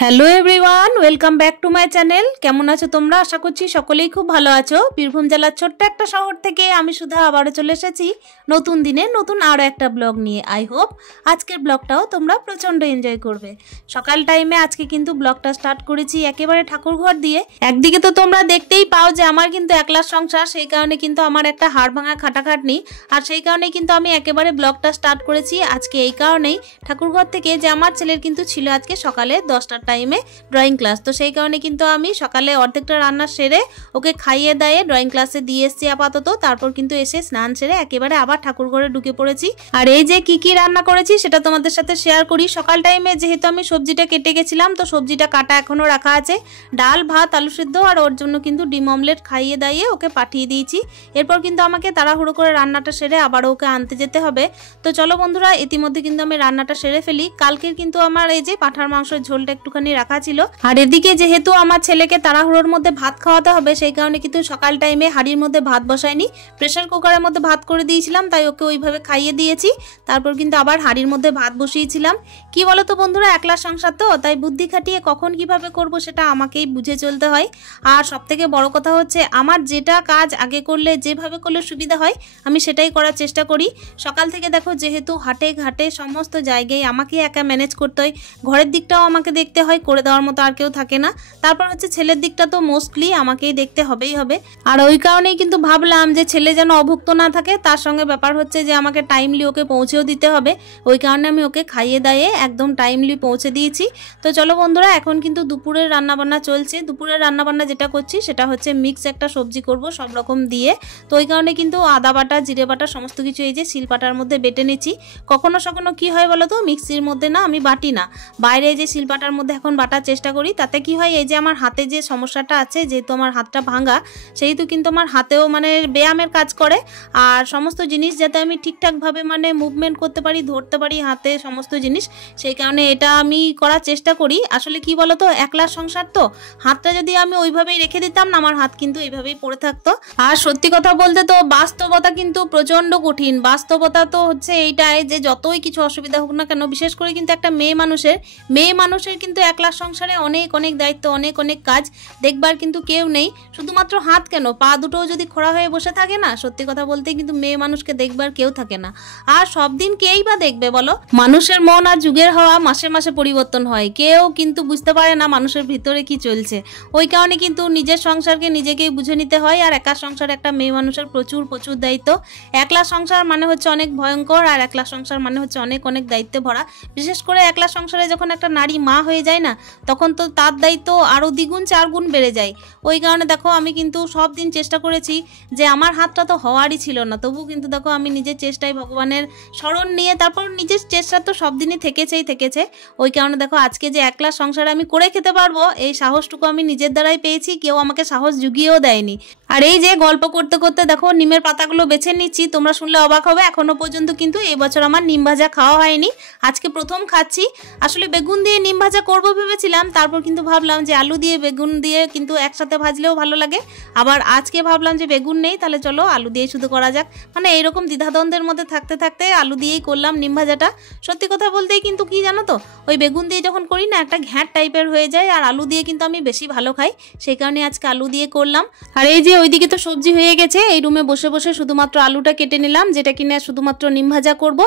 Hello everyone, welcome back to my channel. কেমন আছো তোমরা? আশা করছি সকলেই খুব ভালো আছো। বীরভূম জেলার ছোট্ট একটা শহর থেকে আমি সুধা আবারও চলে এসেছি নতুন দিনে নতুন আরও একটা ব্লগ নিয়ে। আই হোপ আজকের ব্লগটাও তোমরা প্রচণ্ড এনজয় করবে। সকাল টাইমে আজকে কিন্তু ব্লগটা স্টার্ট করেছি একেবারে ঠাকুরঘর দিয়ে। একদিকে তো তোমরা দেখতেই পাও যে আমার কিন্তু একলার সংসার, সেই কারণে কিন্তু আমার একটা হাড় ভাঙা খাটাখাটনি, আর সেই কারণেই কিন্তু আমি একেবারে ব্লগটা স্টার্ট করেছি আজকে এই কারণেই ঠাকুরঘর থেকে, যে আমার ছেলের কিন্তু ছিল আজকে সকালে 10টার টাইমে ড্রয়িং ক্লাস। তো সেই কারণে কিন্তু আমি সকালে অর্ধেকটা রান্না সেরে ওকে খাইয়ে দাইয়ে ড্রয়িং ক্লাসে দিয়ে এসেছি আপাতত। তারপর কিন্তু এসে স্নান সেরে একেবারে আবার ঠাকুর ঘরে ঢুকে পড়েছি। আর এই যে কি রান্না করেছি সেটা তোমাদের সাথে শেয়ার করি। সকাল টাইমে যেহেতু আমি সবজিটা কেটে গেছিলাম, তো সবজিটা কাটা এখনো রাখা আছে। ডাল, ভাত, আলু সিদ্ধ আর ওর জন্য কিন্তু ডিম অমলেট খাইয়ে দাইয়ে ওকে পাঠিয়ে দিয়েছি। এরপর কিন্তু আমাকে তাড়াহুড়ো করে রান্নাটা সেরে আবারও ওকে আনতে যেতে হবে। তো চলো বন্ধুরা, ইতিমধ্যে কিন্তু আমি রান্নাটা সেরে ফেলি। কালকের কিন্তু আমার এই যে পাঁঠার মাংসের ঝোলটা একটুখানি রাখা ছিল, আর এদিকে যেহেতু আমার ছেলেকে তাড়াহুড়োর মধ্যে ভাত খাওয়াতে হবে, সেই কারণে কিন্তু সকাল টাইমে হাঁড়ির মধ্যে ভাত বসাইনি, প্রেসার কুকারের মধ্যে ভাত করে দিয়েছিলাম, তাই ওকে ওইভাবে খাইয়ে দিয়েছি। তারপর কিন্তু আবার হাঁড়ির মধ্যে ভাত বসিয়েছিলাম। কি বলো তো বন্ধুরা, একলা সংসার তো, তাই বুদ্ধি খাটিয়ে কখন কিভাবে করব সেটা আমাকেই বুঝে চলতে হয়। আর সব থেকে বড় কথা হচ্ছে, আমার যেটা কাজ আগে করলে যেভাবে করলে সুবিধা হয় আমি সেটাই করার চেষ্টা করি। সকাল থেকে দেখো, যেহেতু হাটে ঘাটে সমস্ত জায়গায় আমাকে একা ম্যানেজ করতে হয়, ঘরের দিকটাও আমাকে দেখতে হয়, করে দেওয়ার মতো আর কেউ থাকে না। তারপর হচ্ছে ছেলের দিকটা তো মোস্টলি আমাকেই দেখতে হবেই হবে। আর ওই কারণেই কিন্তু ভাবলাম যে ছেলে যেন অভুক্ত না থাকে, তার সঙ্গে ব্যাপার হচ্ছে যে আমাকে টাইমলি ওকে পৌঁছেও দিতে হবে। ওই কারণে আমি ওকে খাইয়ে দাইয়ে একদম টাইমলি পৌঁছে দিয়েছি। তো চলো বন্ধুরা, এখন কিন্তু দুপুরের রান্নাবান্না চলছে। দুপুরের রান্নাবান্না যেটা করছি সেটা হচ্ছে মিক্স একটা সবজি করব সব রকম দিয়ে। তো ওই কারণে কিন্তু আদা বাটা, জিরে বাটা সমস্ত কিছু এই যে শিলপাটার মধ্যে বেটে নিচ্ছি। কখনো কখনো কি হয় বলো তো, মিক্সির মধ্যে না আমি বাটি না, বাইরে যে শিলপাটার মধ্যে এখন বাটার চেষ্টা করি। তাতে কি হয়, এই যে আমার হাতে যে সমস্যাটা আছে, যেহেতু আমার হাতটা ভাঙা, সেহেতু কিন্তু আমার হাতেও মানে ব্যায়ামের কাজ করে। আর সমস্ত জিনিস যাতে আমি ঠিকঠাকভাবে মানে মুভমেন্ট করতে পারি, ধরতে পারি হাতে সমস্ত জিনিস, সেই কারণে এটা আমি করার চেষ্টা করি। আসলে কি বলো তো, একলা সংসার তো, হাতটা যদি আমি ওইভাবেই রেখে দিতাম না, আমার হাত কিন্তু এইভাবেই পড়ে থাকতো। আর সত্যি কথা বলতে তো বাস্তবতা কিন্তু প্রচণ্ড কঠিন। বাস্তবতা তো হচ্ছে এইটাই যে যতই কিছু অসুবিধা হোক না কেন, বিশেষ করে কিন্তু একটা মেয়ে মানুষের কিন্তু একলা সংসারে অনেক অনেক দায়িত্ব, অনেক অনেক কাজ, দেখবার কিন্তু কেউ নেই। শুধুমাত্র হাত কেন, পা দুটোও যদি খোড়া হয়ে বসে থাকে না, সত্যি কথা বলতে কিন্তু মেয়ে মানুষকে দেখবার কেউ থাকে না। আর সব দিন কেই বা দেখবে বলো? মানুষের মন আর যুগের হাওয়া মাসে মাসে পরিবর্তন হয়, কেউ কিন্তু বুঝতে পারে না মানুষের ভিতরে কি চলছে। ওই কারণে কিন্তু নিজের সংসারকে নিজেকেই বুঝে নিতে হয়। আর একা সংসার একটা মেয়ে মানুষের প্রচুর প্রচুর দায়িত্ব। একলা সংসার মানে হচ্ছে অনেক ভয়ঙ্কর, আর একলা সংসার মানে হচ্ছে অনেক অনেক দায়িত্বে ভরা। বিশেষ করে একলা সংসারে যখন একটা নারী মা হয়ে যায় না, তখন তো তার দায়িত্ব আরও দ্বিগুণ চারগুণ বেড়ে যায়। ওই কারণে দেখো, আমি কিন্তু সব দিন চেষ্টা করেছি যে আমার হাতটা তো হওয়ারই ছিল না, তবু কিন্তু দেখো আমি নিজের চেষ্টায় ভগবানের শরণ নিয়ে তারপর নিজের চেষ্টা তো সব দিনই থেকেছে। ওই কারণে দেখো আজকে যে একলা সংসারে আমি করে খেতে পারবো, এই সাহসটুকু আমি নিজের দ্বারাই পেয়েছি, কেউ আমাকে সাহস জুগিয়েও দেয়নি। আর এই যে গল্প করতে করতে দেখো নিমের পাতাগুলো বেছে নিচ্ছি, তোমরা শুনলে অবাক হবে, এখনো পর্যন্ত কিন্তু এই বছর আমার নিম ভাজা খাওয়া হয়নি, আজকে প্রথম খাচ্ছি। আসলে বেগুন দিয়ে নিম ভাজা করবো ভেবেছিলাম, তারপর কিন্তু ভাবলাম যে আলু দিয়ে বেগুন দিয়ে কিন্তু একসাথে ভাজলেও ভালো লাগে। আবার আজকে ভাবলাম যে বেগুন নেই, তাহলে চলো আলু দিয়ে শুধু করা যাক। মানে এইরকম দ্বিধাদ্বন্দ্বের মধ্যে থাকতে থাকতে আলু দিয়েই করলাম নিম ভাজাটা। সত্যি কথা বলতেই কিন্তু কি জানো তো, ওই বেগুন দিয়ে যখন করি না, একটা ঘ্যাঁট টাইপের হয়ে যায়, আর আলু দিয়ে কিন্তু আমি বেশি ভালো খাই, সেই কারণে আজকে আলু দিয়ে করলাম। আর এই যে ওইদিকে তো সবজি হয়ে গেছে, এই রুমে বসে বসে শুধুমাত্র আলুটা কেটে নিলাম, যেটা কিনা শুধুমাত্র নিম ভাজা করব।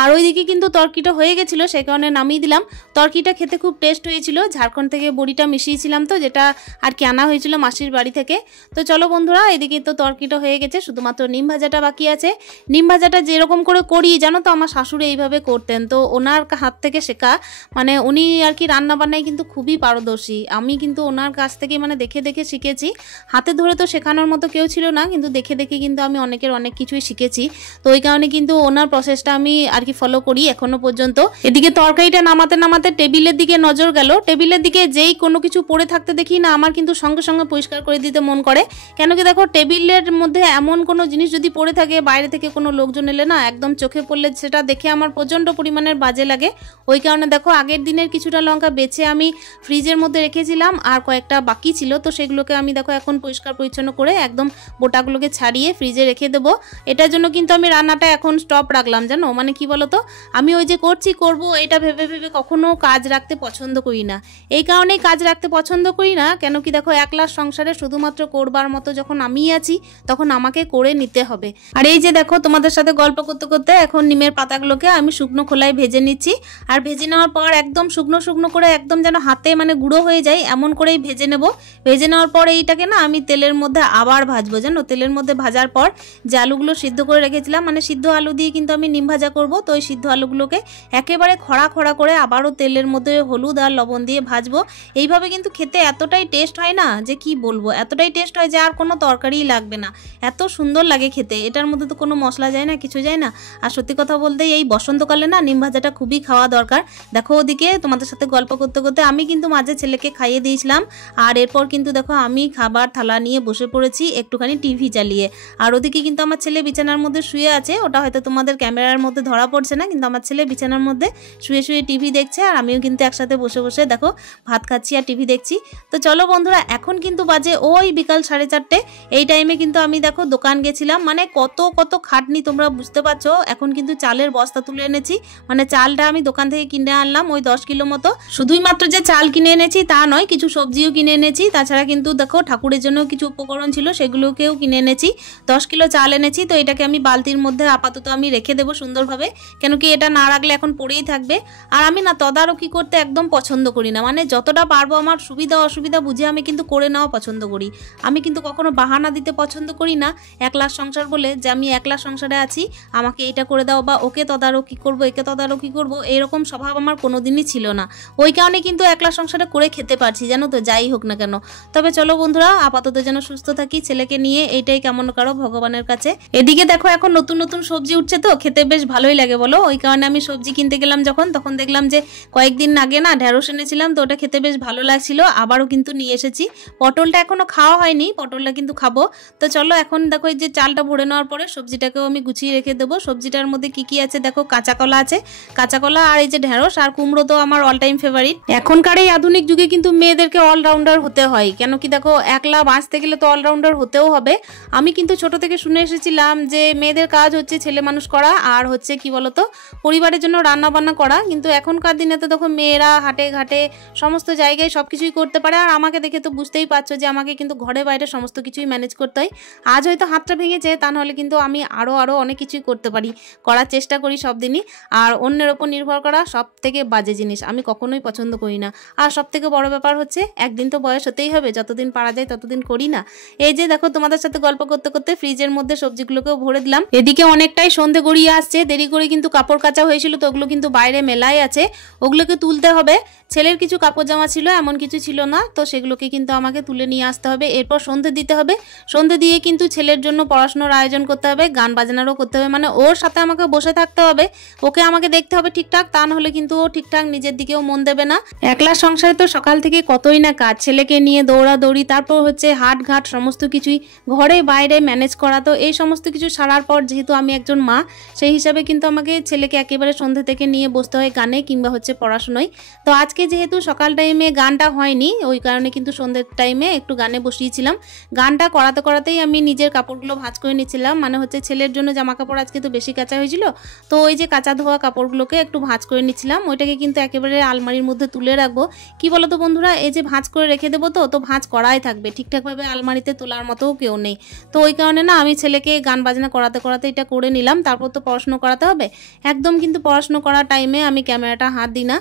আর ওইদিকে কিন্তু তরকিটা হয়ে গেছিল, সেই কারণে নামিয়ে দিলাম। তরকিটা খেতে খুব টেস্ট হয়েছিল, ঝাড়খণ্ড থেকে বড়িটা মিশিয়েছিলাম তো, যেটা আর কি আনা হয়েছিল মাসির বাড়ি থেকে। তো চলো বন্ধুরা, এদিকে তো তরকিটা হয়ে গেছে, শুধুমাত্র নিম ভাজাটা বাকি আছে। নিম ভাজাটা যেরকম করে করি জানো তো, আমার শাশুড়ি এইভাবে করতেন, তো ওনার হাত থেকে শেখা। মানে উনি আর কি রান্না বান্নায় কিন্তু খুবই পারদর্শী। আমি কিন্তু ওনার কাছ থেকে মানে দেখে দেখে শিখেছি। হাতে ধরে তো শেখানোর মতো কেউ ছিল না, কিন্তু দেখে দেখে কিন্তু আমি অনেক কিছুই শিখেছি। তো ওই কারণে কিন্তু ওনার প্রসেসটা আমি আর কি ফলো করি এখনো পর্যন্ত। এদিকে তরকারিটা নামাতে নামাতে টেবিলের দিকে নজর গেল। টেবিলের দিকে যেই কোনো কিছু পড়ে থাকতে দেখি না, আমার কিন্তু সঙ্গে সঙ্গে পরিষ্কার করে দিতে মন করে। কেন কি দেখো, টেবিলের মধ্যে এমন কোনো জিনিস যদি পড়ে থাকে, বাইরে থেকে কোনো লোকজন এলে না, একদম চোখে পড়লে সেটা দেখে আমার প্রচণ্ড পরিমাণের বাজে লাগে। ওই কারণে দেখো আগের দিনের কিছুটা লঙ্কা বেছে আমি ফ্রিজের মধ্যে রেখেছিলাম, আর কয়েকটা বাকি ছিল, তো সেগুলোকে আমি দেখো এখন পরিষ্কার পরিচ্ছন্ন করে করে একদম বোটাগুলোকে ছাড়িয়ে ফ্রিজে রেখে দেবো। এটার জন্য কিন্তু আমি রান্নাটা এখন স্টপ রাখলাম, জানো, মানে কি বলো তো, আমি ওই যে করবো এটা ভেবে ভেবে কখনো কাজ রাখতে পছন্দ করি না। এই কারণেই কাজ রাখতে পছন্দ করি না, কেন কি দেখো একলা সংসারে শুধুমাত্র করবার মতো যখন আমি আছি তখন আমাকে করে নিতে হবে। আর এই যে দেখো তোমাদের সাথে গল্প করতে করতে এখন নিমের পাতাগুলোকে আমি শুকনো খোলায় ভেজে নিচ্ছি। আর ভেজে নেওয়ার পর একদম শুকনো শুকনো করে একদম যেন হাতে মানে গুঁড়ো হয়ে যায় এমন করেই ভেজে নেব। ভেজে নেওয়ার পর এইটাকে না আমি তেলের মধ্যে আবার ভাজবো, জানো। তেলের মধ্যে ভাজার পর যে আলুগুলো সিদ্ধ করে রেখেছিলাম, মানে সিদ্ধ আলু দিয়ে কিন্তু আমি নিম ভাজা করবো, তো ওই সিদ্ধ আলুগুলোকে একেবারে খড়া খড়া করে আবারও তেলের মধ্যে হলুদ আর লবণ দিয়ে ভাজবো। এইভাবে কিন্তু খেতে এতটাই টেস্ট হয় না যে কি বলবো, এতটাই টেস্ট হয় যে আর কোনো তরকারিই লাগবে না, এত সুন্দর লাগে খেতে। এটার মধ্যে তো কোনো মশলা যায় না, কিছু যায় না। আর সত্যি কথা বলতে এই বসন্তকালে না নিম ভাজাটা খুবই খাওয়া দরকার। দেখো ওদিকে তোমাদের সাথে গল্প করতে করতে আমি কিন্তু মাঝে ছেলেকে খাইয়ে দিয়েছিলাম। আর এরপর কিন্তু দেখো আমি খাবার থালা নিয়ে বসে পড়েছি একটুখানি টিভি চালিয়ে। আর ওদিকে কিন্তু আমার ছেলে বিছানার মধ্যে শুয়ে আছে, ওটা হয়তো তোমাদের ক্যামেরার মধ্যে ধরা পড়ছে না, কিন্তু আমার ছেলে বিছানার মধ্যে শুয়ে শুয়ে টিভি দেখছে। আর আমিও কিন্তু একসাথে বসে বসে দেখো ভাত খাচ্ছি আর টিভি দেখছি। তো চলো বন্ধুরা, এখন কিন্তু বাজে ওই বিকাল 4:30। এই টাইমে কিন্তু আমি দেখো দোকান গেছিলাম, মানে কত কত খাটনি তোমরা বুঝতে পারছো। এখন কিন্তু চালের বস্তা তুলে এনেছি, মানে চালটা আমি দোকান থেকে কিনে আনলাম ওই 10 কিলো মতো। শুধুই মাত্র যে চাল কিনে এনেছি তা নয়, কিছু সবজিও কিনে এনেছি। তাছাড়া কিন্তু দেখো ঠাকুরের জন্য কিছু উপকরণ ছিল সেগুলোকেও কিনে এনেছি। 10 কিলো চাল এনেছি। তো এটাকে আমি বালতির মধ্যে আপাতত আমি রেখে দেবো সুন্দরভাবে, কেন কি এটা না রাখলে এখন পড়েই থাকবে। আর আমি না তদারকি করতে একদম পছন্দ করি না, মানে যতটা পারবো আমার সুবিধা অসুবিধা বুঝে আমি কিন্তু করে নেওয়া পছন্দ করি। আমি কিন্তু কখনো বাহানা দিতে পছন্দ করি না, একলা সংসার বলে যে আমি একলা সংসারে আছি আমাকে এটা করে দাও, বা ওকে তদারকি করবো একে তদারকি করবো, এইরকম স্বভাব আমার কোনোদিনই ছিল না। ওই কারণে কিন্তু একলা সংসারে করে খেতে পারছি, জানো তো, যাই হোক না কেন। তবে চলো বন্ধুরা, আপাতত যেন সুস্থ থাকি ছেলেকে নিয়ে, এইটাই কেমন কারো ভগবানের কাছে। এদিকে দেখো এখন নতুন নতুন সবজি উঠছে, তো খেতে বেশ ভালোই লাগে বলো। ওই কারণে আমি সবজি কিনতে গেলাম যখন, তখন দেখলাম যে কয়েকদিন আগে না ঢেঁড়স এনেছিলাম, তো ওটা খেতে বেশ ভালো লাগছিল, আবারও কিন্তু নিয়ে এসেছি। পটলটা এখনো খাওয়া হয়নি, পটলটা কিন্তু খাবো। তো চলো এখন দেখো এই যে চালটা ভরে নেওয়ার পরে সবজিটাকেও আমি গুছিয়ে রেখে দেবো। সবজিটার মধ্যে কি কি আছে দেখো, কাঁচা কলা আছে, কাঁচা কলা আর এই যে ঢেঁড়স আর কুমড়ো তো আমার অল টাইম ফেভারিট। এখনকার এই আধুনিক যুগে কিন্তু মেয়েদেরকে অলরাউন্ডার হতে হয়, কেন কি দেখো একলা বাঁচতে গেলে তো অলরাউন্ডার হতেও হবে। আমি কিন্তু ছোট থেকে শুনে এসেছিলাম যে মেয়েদের কাজ হচ্ছে ছেলে মানুষ করা আর হচ্ছে কি বলতো পরিবারের জন্য রান্না বান্না করা, কিন্তু এখনকার দিনে তো দেখো মেয়েরা হাটে ঘাটে সমস্ত জায়গায় সব কিছুই করতে পারে। আর আমাকে দেখে তো বুঝতেই পারছো যে আমাকে কিন্তু ঘরে বাইরে সমস্ত কিছুই ম্যানেজ করতে হয়। আজ হয়তো হাতটা ভেঙেছে, তা নাহলে কিন্তু আমি আরও অনেক কিছুই করতে পারি, করার চেষ্টা করি সব দিনই। আর অন্যের ওপর নির্ভর করা সব থেকে বাজে জিনিস, আমি কখনোই পছন্দ করি না। আর সব থেকে বড় ব্যাপার হচ্ছে একদিন তো বয়স হতেই হবে, যতদিন পারা যায় ততদিন করি না। এই যে দেখো তোমাদের সাথে গল্প করতে করতে ফ্রিজের মধ্যে সবজিগুলোকেও ভরে দিলাম। এদিকে অনেকটাই সন্ধে গড়িয়ে আসছে, দেরি করে কিন্তু কাপড় কাচা হয়েছিল, তো ওগুলো কিন্তু বাইরে মেলাই আছে, ওগুলোকে তুলতে হবে। ছেলের কিছু কাপড় জামা ছিল, এমন কিছু ছিল না, তো সেগুলোকে কিন্তু আমাকে তুলে নিয়ে আসতে হবে। এরপর সন্ধে দিতে হবে, সন্ধে দিয়ে কিন্তু ছেলের জন্য পড়াশোনার আয়োজন করতে হবে, গান বাজনারও করতে হবে, মানে ওর সাথে আমাকে বসে থাকতে হবে, ওকে আমাকে দেখতে হবে ঠিকঠাক, তা নাহলে কিন্তু ও ঠিকঠাক নিজের দিকেও মন দেবে না। একলা সংসারে তো সকাল থেকে কতই না কাজ, ছেলেকে নিয়ে দৌড়াদৌড়ি, তারপর হচ্ছে হাট ঘাট সমস্ত কিছুই ঘরে বাইরে ম্যানেজ করা। তো এই সমস্ত কিছু সারার পর যেহেতু আমি একজন মা, সেই হিসাবে কিন্তু আমাকে ছেলেকে একেবারে সন্ধে থেকে নিয়ে বসতে হয় গানে কিংবা হচ্ছে পড়াশোনায়। তো আজকে যেহেতু সকাল টাইমে গানটা হয়নি, ওই কারণে কিন্তু সন্ধ্যের টাইমে একটু গানে বসিয়েছিলাম। গানটা করাতে করাতেই আমি নিজের কাপড়গুলো ভাঁজ করে নিচ্ছিলাম, মানে হচ্ছে ছেলের জন্য জামা কাপড় আজকে তো বেশি কাঁচা হয়েছিল, তো ওই যে কাঁচা ধোয়া কাপড়গুলোকে একটু ভাঁজ করে নিচ্ছিলাম। ওইটাকে কিন্তু একেবারে আলমারির মধ্যে তুলে রাখবো। কি বলো তো বন্ধুরা, এই যে ভাঁজ করে রেখে দেবো, তো ভাঁজ করাই থাকবে, ঠিকঠাকভাবে আলমারিতে তোলার মতো কেউ নেই। তো ওই কারণে না আমি ছেলেকে গান বাজনা করাতে করাতে এটা করে নিলাম। তারপর তো পড়াশুনো করাতে হবে, একদম কিন্তু পড়াশুনো করার টাইমে আমি ক্যামেরাটা হাত দিই না।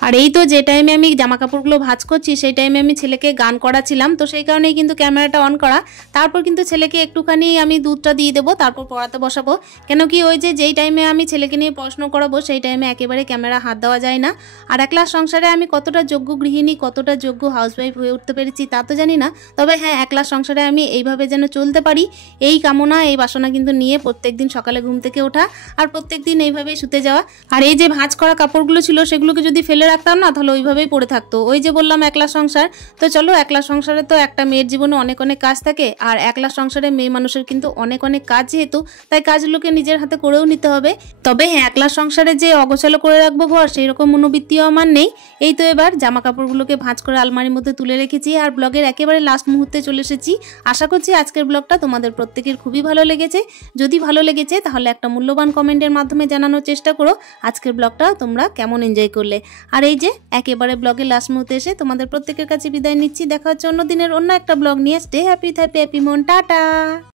আর এই তো যে টাইমে আমি জামা কাপড়গুলো ভাঁজ করছি সেই টাইমে আমি ছেলেকে গান করাছিলাম, তো সেই কারণেই কিন্তু ক্যামেরাটা অন করা। তারপর কিন্তু ছেলেকে একটুখানি আমি দুধটা দিয়ে দেবো, তারপর পড়াতে বসাবো। কেন কি ওই যে যেই টাইমে আমি ছেলেকে নিয়ে পড়াশোনা করাবো সেই টাইমে একেবারে ক্যামেরা হাত দেওয়া যায় না। আর একলা সংসারে আমি কতটা যোগ্য গৃহিণী, কতটা যোগ্য হাউসওয়াইফ হয়ে উঠতে পেরেছি তা তো জানি না, তবে হ্যাঁ একলা সংসারে আমি এইভাবে যেন চলতে পারি এই কামনা, এই বাসনা কিন্তু নিয়ে প্রত্যেকদিন সকালে ঘুম থেকে ওঠা আর প্রত্যেকদিন এইভাবেই শুতে যাওয়া। আর এই যে ভাঁজ করা কাপড়গুলো ছিল সেগুলোকে যদি ফেলে ফেলে রাখতাম না তাহলে ওইভাবেই পড়ে থাকতো। ওই যে বললাম একলা সংসার, তো চলো একলা সংসারে তো একটা মেয়ের জীবনে অনেক অনেক কাজ থাকে, আর একলা সংসারে মেয়ে মানুষের কিন্তু অনেক অনেক কাজ, যেহেতু তাই কাজগুলোকে নিজের হাতে করেও নিতে হবে। তবে হ্যাঁ, একলা সংসারে যে অগোছালো করে রাখবো ঘর সেই রকম মনোবৃত্তিও আমার নেই। এই তো এবার জামা কাপড়গুলোকে ভাঁজ করে আলমারির মধ্যে তুলে রেখেছি আর ব্লগের একেবারে লাস্ট মুহূর্তে চলে এসেছি। আশা করছি আজকের ব্লগটা তোমাদের প্রত্যেকের খুবই ভালো লেগেছে। যদি ভালো লেগেছে তাহলে একটা মূল্যবান কমেন্টের মাধ্যমে জানানোর চেষ্টা করো আজকের ব্লগটা তোমরা কেমন এনজয় করলে। আর এই যে একেবারে ব্লগের লাস্ট মুহূর্তে এসে তোমাদের প্রত্যেকের কাছে বিদায় নিচ্ছি। দেখা হচ্ছে অন্য দিনের অন্য একটা ব্লগ নিয়ে। স্টে হ্যাপি, হ্যাপি মন, টাটা।